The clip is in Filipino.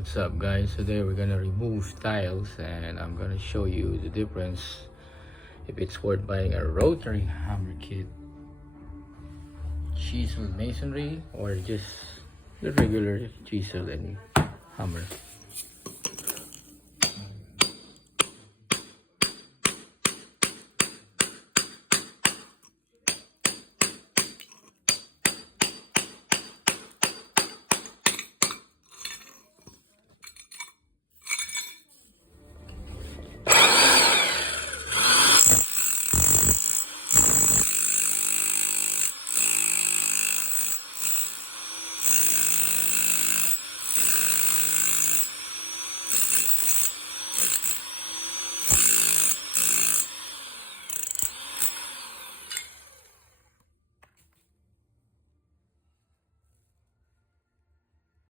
What's up guys? Today we're gonna remove tiles and I'm gonna show you the difference if it's worth buying a rotary hammer kit, chisel masonry, or just the regular chisel and hammer.